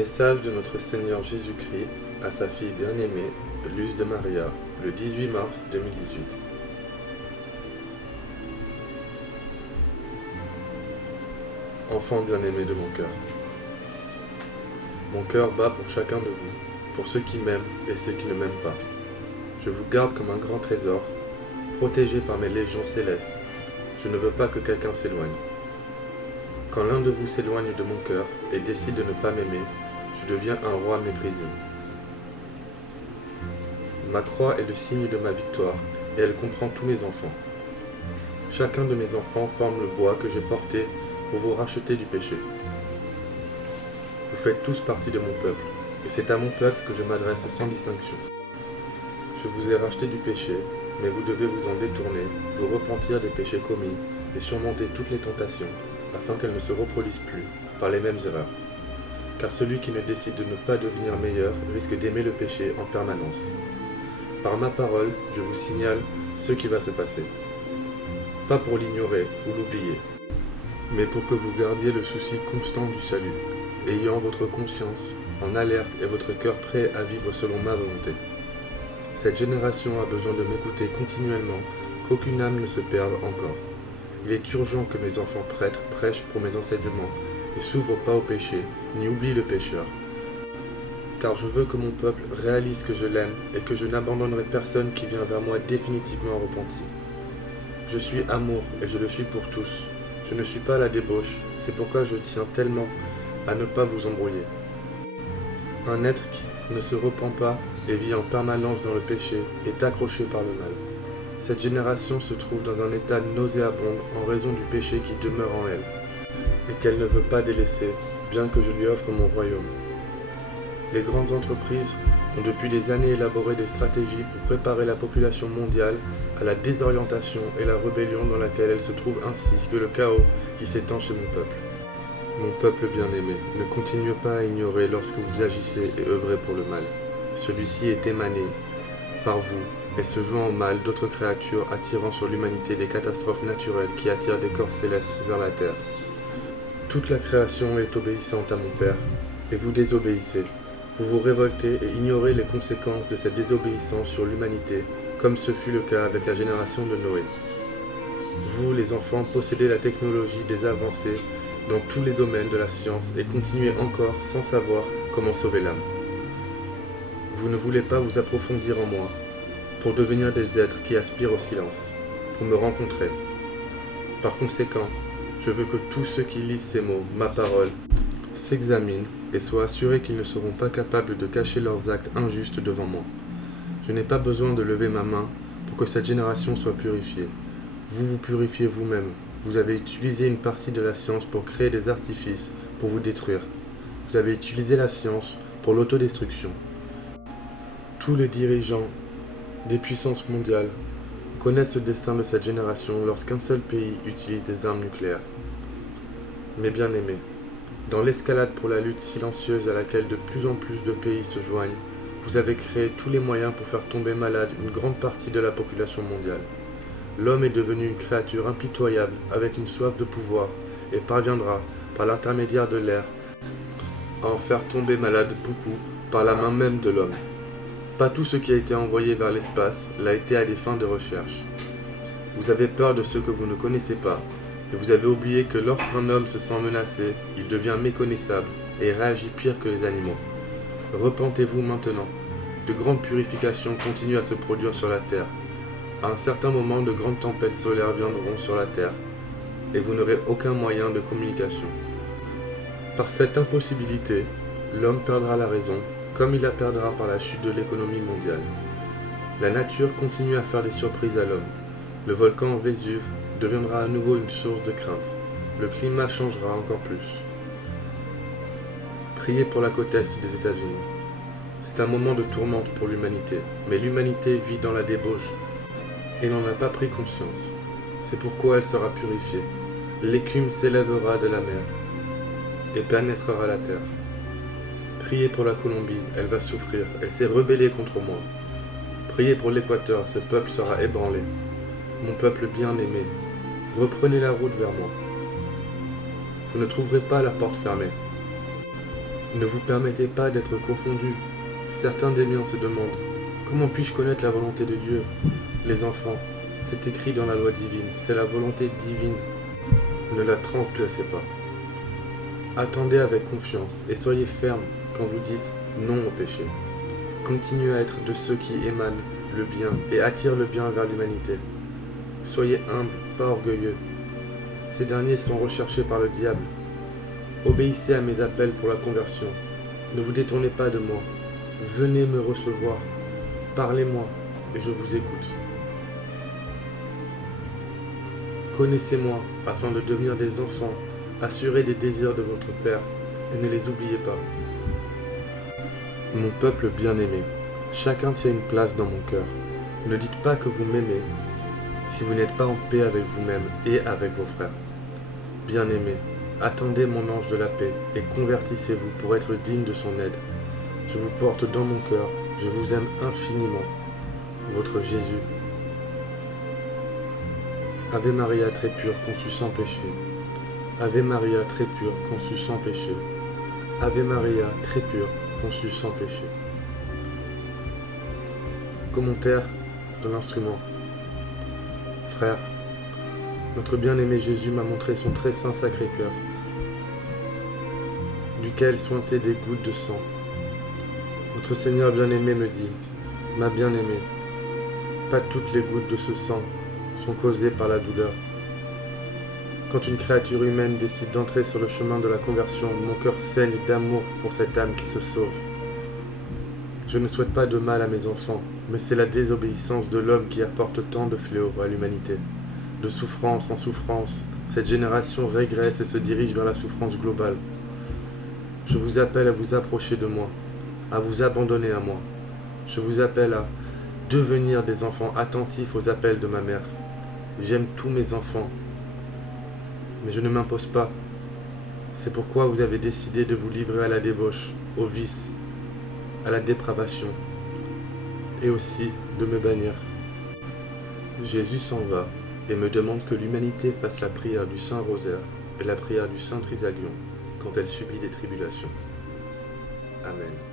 Message de notre Seigneur Jésus-Christ à sa fille bien-aimée, Luce de Maria, le 18 mars 2018. Enfant bien-aimé de mon cœur bat pour chacun de vous, pour ceux qui m'aiment et ceux qui ne m'aiment pas. Je vous garde comme un grand trésor, protégé par mes légions célestes. Je ne veux pas que quelqu'un s'éloigne. Quand l'un de vous s'éloigne de mon cœur et décide de ne pas m'aimer, je deviens un roi méprisé. Ma croix est le signe de ma victoire et elle comprend tous mes enfants. Chacun de mes enfants forme le bois que j'ai porté pour vous racheter du péché. Vous faites tous partie de mon peuple, et c'est à mon peuple que je m'adresse sans distinction. Je vous ai racheté du péché, mais vous devez vous en détourner, vous repentir des péchés commis et surmonter toutes les tentations, afin qu'elles ne se reproduisent plus par les mêmes erreurs. Car celui qui ne décide de ne pas devenir meilleur risque d'aimer le péché en permanence. Par ma parole, je vous signale ce qui va se passer. Pas pour l'ignorer ou l'oublier, mais pour que vous gardiez le souci constant du salut, ayant votre conscience en alerte et votre cœur prêt à vivre selon ma volonté. Cette génération a besoin de m'écouter continuellement, qu'aucune âme ne se perde encore. Il est urgent que mes enfants prêtres prêchent pour mes enseignements et s'ouvrent pas au péché, ni oublient le pécheur. Car je veux que mon peuple réalise que je l'aime et que je n'abandonnerai personne qui vient vers moi définitivement repenti. Je suis amour et je le suis pour tous. Je ne suis pas à la débauche, c'est pourquoi je tiens tellement à ne pas vous embrouiller. Un être qui ne se repent pas et vit en permanence dans le péché est accroché par le mal. Cette génération se trouve dans un état nauséabond en raison du péché qui demeure en elle, et qu'elle ne veut pas délaisser, bien que je lui offre mon royaume. Les grandes entreprises ont depuis des années élaboré des stratégies pour préparer la population mondiale à la désorientation et la rébellion dans laquelle elle se trouve ainsi que le chaos qui s'étend chez mon peuple. Mon peuple bien-aimé, ne continuez pas à ignorer lorsque vous agissez et œuvrez pour le mal. Celui-ci est émané par vous et se joint au mal d'autres créatures attirant sur l'humanité des catastrophes naturelles qui attirent des corps célestes vers la terre. Toute la création est obéissante à mon Père, et vous désobéissez. Vous vous révoltez et ignorez les conséquences de cette désobéissance sur l'humanité, comme ce fut le cas avec la génération de Noé. Vous, les enfants, possédez la technologie des avancées dans tous les domaines de la science et continuez encore sans savoir comment sauver l'âme. Vous ne voulez pas vous approfondir en moi, pour devenir des êtres qui aspirent au silence, pour me rencontrer. Par conséquent, je veux que tous ceux qui lisent ces mots, ma parole, s'examinent et soient assurés qu'ils ne seront pas capables de cacher leurs actes injustes devant moi. Je n'ai pas besoin de lever ma main pour que cette génération soit purifiée. Vous vous purifiez vous-même. Vous avez utilisé une partie de la science pour créer des artifices, pour vous détruire. Vous avez utilisé la science pour l'autodestruction. Tous les dirigeants des puissances mondiales connaissent le destin de cette génération lorsqu'un seul pays utilise des armes nucléaires. Mes bien-aimés, dans l'escalade pour la lutte silencieuse à laquelle de plus en plus de pays se joignent, vous avez créé tous les moyens pour faire tomber malade une grande partie de la population mondiale. L'homme est devenu une créature impitoyable avec une soif de pouvoir et parviendra, par l'intermédiaire de l'air, à en faire tomber malade beaucoup par la main même de l'homme. Pas tout ce qui a été envoyé vers l'espace l'a été à des fins de recherche. Vous avez peur de ce que vous ne connaissez pas, et vous avez oublié que lorsqu'un homme se sent menacé, il devient méconnaissable et réagit pire que les animaux. Repentez-vous maintenant. De grandes purifications continuent à se produire sur la Terre. À un certain moment, de grandes tempêtes solaires viendront sur la Terre, et vous n'aurez aucun moyen de communication. Par cette impossibilité, l'homme perdra la raison, comme il la perdra par la chute de l'économie mondiale. La nature continue à faire des surprises à l'homme. Le volcan Vésuve deviendra à nouveau une source de crainte. Le climat changera encore plus. Priez pour la côte est des États-Unis. C'est un moment de tourmente pour l'humanité, mais l'humanité vit dans la débauche et n'en a pas pris conscience. C'est pourquoi elle sera purifiée. L'écume s'élèvera de la mer et pénétrera la terre. Priez pour la Colombie, elle va souffrir, elle s'est rebellée contre moi. Priez pour l'Équateur, ce peuple sera ébranlé. Mon peuple bien-aimé, reprenez la route vers moi. Vous ne trouverez pas la porte fermée. Ne vous permettez pas d'être confondus. Certains des miens se demandent, comment puis-je connaître la volonté de Dieu? Les enfants, c'est écrit dans la loi divine, c'est la volonté divine. Ne la transgressez pas. Attendez avec confiance et soyez fermes quand vous dites non au péché. Continuez à être de ceux qui émanent le bien et attirent le bien vers l'humanité. Soyez humbles, pas orgueilleux. Ces derniers sont recherchés par le diable. Obéissez à mes appels pour la conversion. Ne vous détournez pas de moi. Venez me recevoir. Parlez-moi et je vous écoute. Connaissez-moi afin de devenir des enfants, assurés des désirs de votre Père, et ne les oubliez pas. Mon peuple bien-aimé, chacun tient une place dans mon cœur. Ne dites pas que vous m'aimez si vous n'êtes pas en paix avec vous-même et avec vos frères. Bien-aimé, attendez mon ange de la paix et convertissez-vous pour être digne de son aide. Je vous porte dans mon cœur, je vous aime infiniment. Votre Jésus. Ave Maria très pure, conçue sans péché. Ave Maria très pure, conçue sans péché. Ave Maria très pure, conçue sans péché. Commentaire de l'instrument. Frères, notre bien-aimé Jésus m'a montré son très saint Sacré-Cœur, duquel suintaient des gouttes de sang. Notre Seigneur bien-aimé me dit, ma bien-aimée, pas toutes les gouttes de ce sang sont causées par la douleur. Quand une créature humaine décide d'entrer sur le chemin de la conversion, mon cœur saigne d'amour pour cette âme qui se sauve. Je ne souhaite pas de mal à mes enfants, mais c'est la désobéissance de l'homme qui apporte tant de fléaux à l'humanité. De souffrance en souffrance, cette génération régresse et se dirige vers la souffrance globale. Je vous appelle à vous approcher de moi, à vous abandonner à moi. Je vous appelle à devenir des enfants attentifs aux appels de ma mère. J'aime tous mes enfants, mais je ne m'impose pas. C'est pourquoi vous avez décidé de vous livrer à la débauche, au vice, à la dépravation, et aussi de me bannir. Jésus s'en va et me demande que l'humanité fasse la prière du Saint Rosaire et la prière du Saint Trisagion quand elle subit des tribulations. Amen.